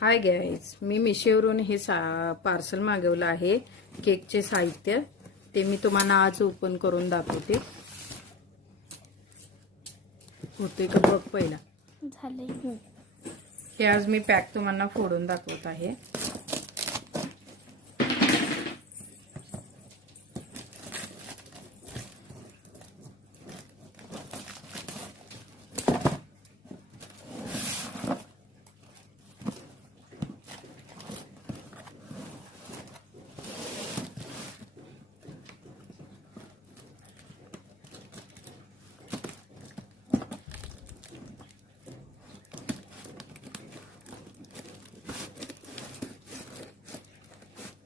Hi guys, मी मिशोवरून हे parcel मागवलं आहे केकचे साहित्य. ते मी तुम्हाला आज ओपन करून दाखवते. होते का बघ पहिला. झाले. हे आज मी पॅक तुम्हाला फोडून दाखवत आहे.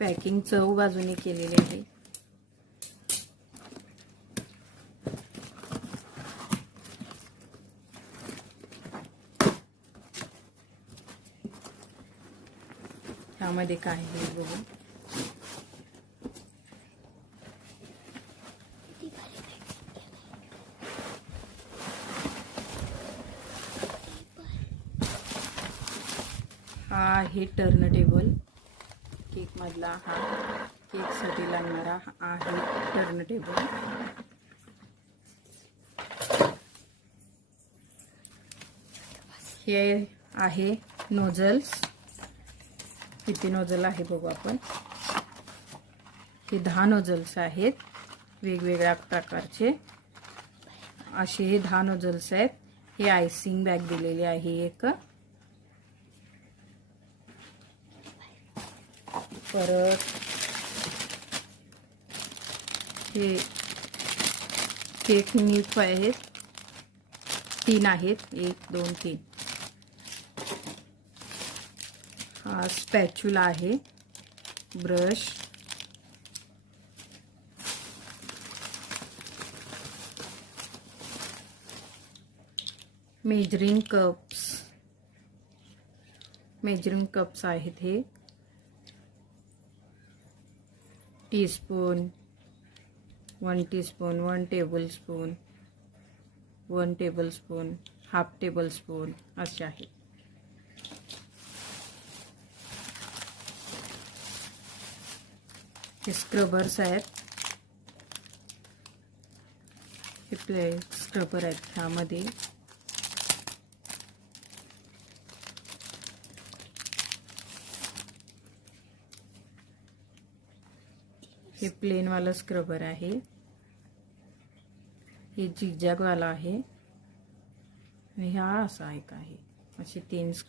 पॅकिंग चव बाजूने केलेली आहे. त्यामध्ये काय आहे बघू. हा आहे टर्न टेबल. केक मधला हा केक साठी लागणारा आहे टर्न टेबल. हे आहे नोझल्स. किती नोझल आहे बघू आपण. हे 10 नोझल्स आहेत वेगवेगळ्या प्रकारचे. असे हे 10 नोझल्स आहेत. हे आयसिंग बॅग दिलेली आहे एक. परत हे केक नीफ आहेत. 3 आहेत. 1 2 3. हा स्पॅच्युला आहे. ब्रश, मेजरिंग कप्स आहेत. हे teaspoon, 1 teaspoon, 1 tablespoon, 1 tablespoon, half tablespoon असे आहेत. हे स्क्रबर्स आहेत. हे प्ले स्क्रबर आहेत. ह्यामध्ये हे प्लेन वाला स्क्रबर आहे. हे झिगझॅग वाला आहे आणि हा असा एक आहे. असे 3 स्क्रबर